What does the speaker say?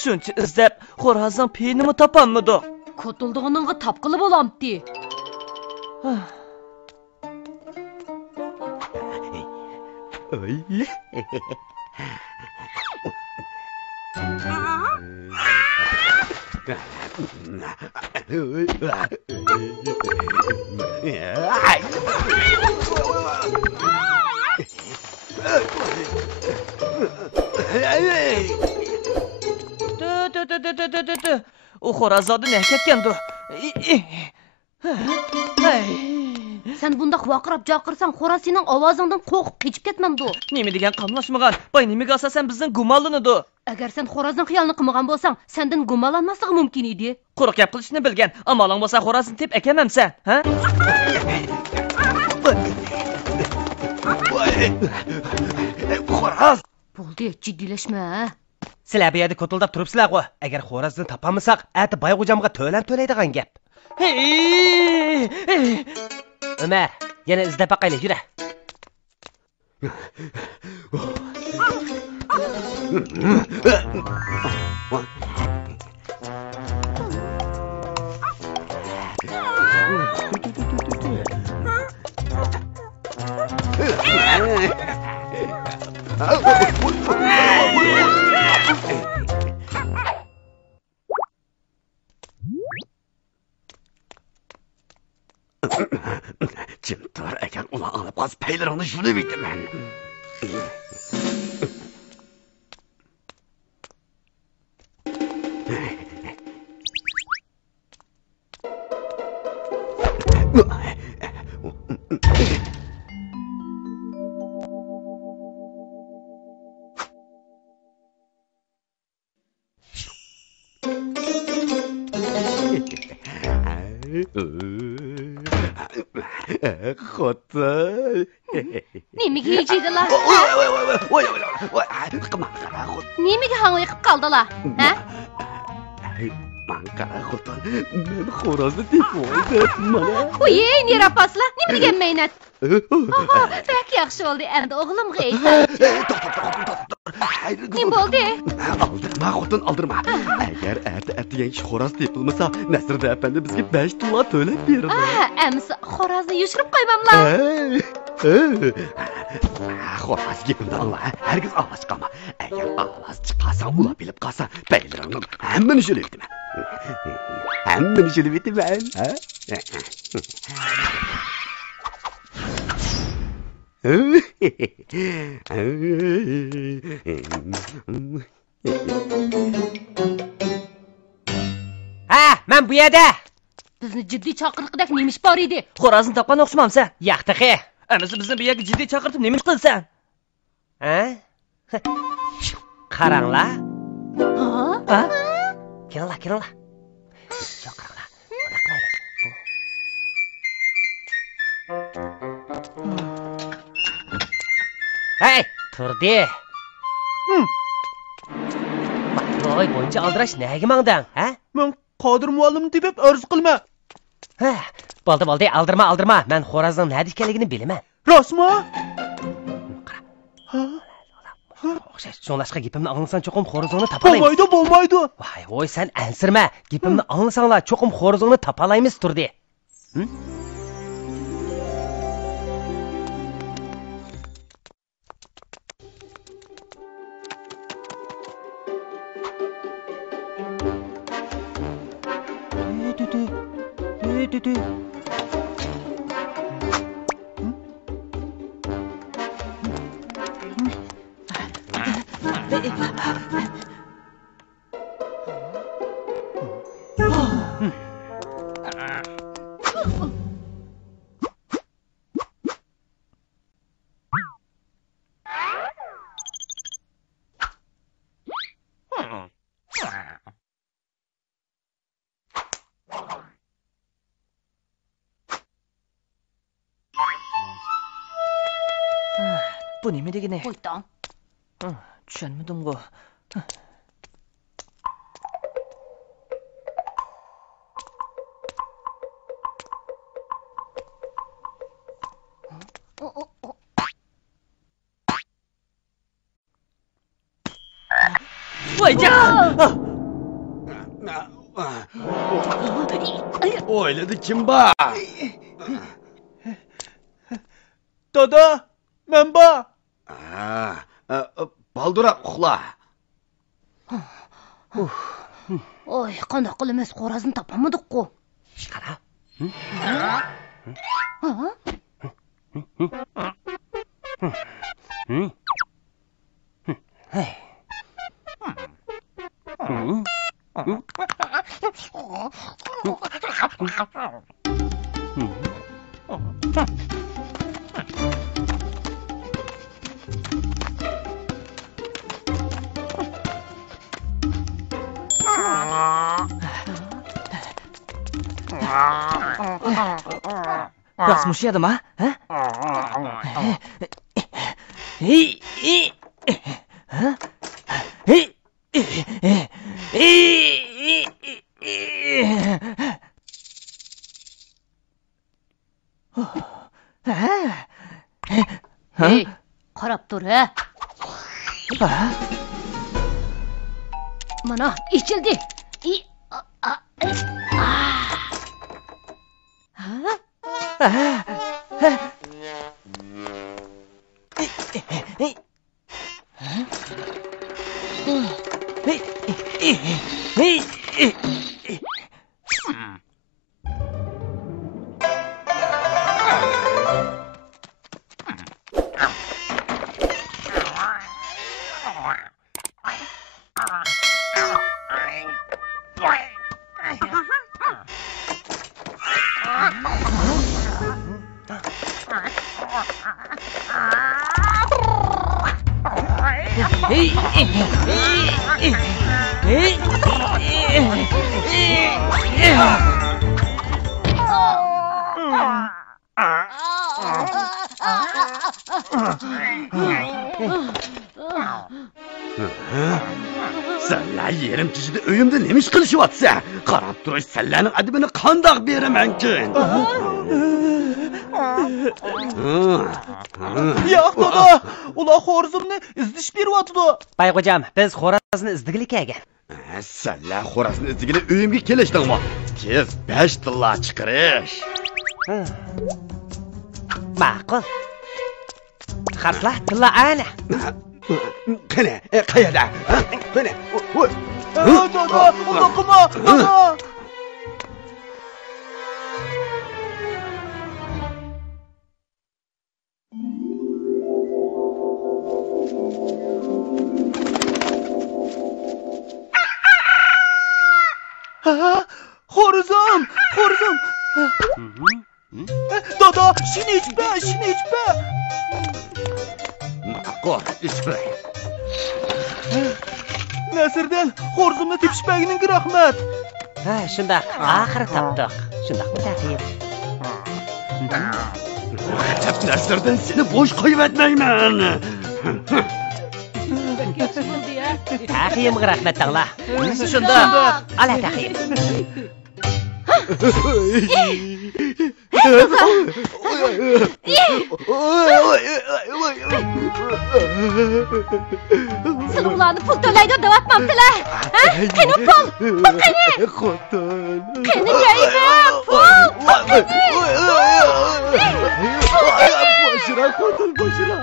Shuncha izlab xo'rozning penimi topolmadi. Ko'tildig'iningga tapqili bo'lamdi. U xo'razodi ne ketgandu? Sen bundaq vaqirab jaqirsang, xo'roz sening ovozingdan qo'rqib kechib ketmamdi. Nima degan qamlashmagan? Boy nimaga asosan bizning gumonlanadi? Agar sen xo'rozning xiyolini qilmagan bo'lsang, sendan gumonlanmasligi mumkin edi. Quruq gap qilishni bilgan, amoling bo'lsa xo'rozni tep ekamamsan, ha? Xo'roz. Bo'ldi, jiddiylashma. Sizlar bu yerda ko'tildab turibsizlar-ku. Agar xo'rozni topamisak, ati Bayg'ujamga to'laydigan gap. Umar, yana izlab baqaylik, yura. Jim tur, agar uni olib qolsa, paylaringni shulib etaman. Xotin. Nimaga yeydilar? Voy, qilma, qara xot. Nimaga hangiqib qoldilar? Ha? Man qara xotin. Men xo'rozni tepib oldim, mana. Oy, nera pasla? Nima degan mehnat? Bak yaxshi bo'ldi. Endi o'g'limga aytay. Kim bo'ldi? Aldırma xotin, aldırma. Agar atigan xo'roz tepilmasa, Nasrda apandi bizga 5 dollar to'lab berdi. Amsa xo'rozni yushirib qo'ymamlar. Xo'roz gapimni angla, hargiz ovoz chiqarma. Agar ovoz chiqarsa, ular bilib qolsa, baylarni hammani shulib etaman. Hammani shulib etaman, ha? Men bu yerda. Bizni jiddiy chaqiriqdek nemish bor edi. Xo'rozni topgan o'xshamamsan. Yo'qdi. Amisi bizni bu yerga jiddiy chaqirtib nima qilsan? Ha? Qaranglar. Ha? Kelinglar. Chaqiringlar. Mana qilaylik. Hey, turdi. Voy, buncha aldirash nega mangdang, ha? Men Qodir muallim deb arz qilma. Bo'ldi, aldirma. Men xo'rozning nima ekanligini bilaman. Rostmi? O'xshash, so'nglashqa gapimni anglasan, cho'qim xo'rozingni topalaymiz. Bo'lmaydi. Voy, sen ansirma. Gapimni anglasanglar, cho'qim xo'rozingni topalaymiz, turdi. Bu nima degani? Qo'ydim. Tushunmadim-ku. Vaycan! O'yladi kim bor? Dada, men bor. Baldura uxla. Oy, qandoq qilamiz, xo'rozni topamadik-ku. Qara. Rasmus yedimi, ha? Hey, qarab tur, ha. Mana, ichildi. Senlar yerim tishida uyimda nima ish qilishyapsa? Qarab turish senlarning adibini qandoq beramankin? Yo'q, dada, ular xo'rozimni izdish beryapti. Bayqo'jam, biz xo'rozni izdigilik ekan. Senlar xo'rozni izdigili uyimga kelishdingmi? Tez 5 tilla chiqarish. Ma'qul. Xarsla tilla ana. Qani, qayerda? Qani. Dada, uni qilma, dada. Xo'rozim. Dada, shuni ichma. Ma'qul, ichma. Nasirdan xo'rozimni tepishmagining rahmat. Ha, shundaq. Oxiri topdik. Shundaqmi, taxir? Nasirdan seni bo'sh qo'ymayman. Taxiyimga rahmat tag'la. Shunda. Ala taxir. Sizlarni pul to'laydi deyapmamdilar. Ha? Qani pul? Qani? Xotin. Qani deydi? Pul. Boshira xotin, boshira.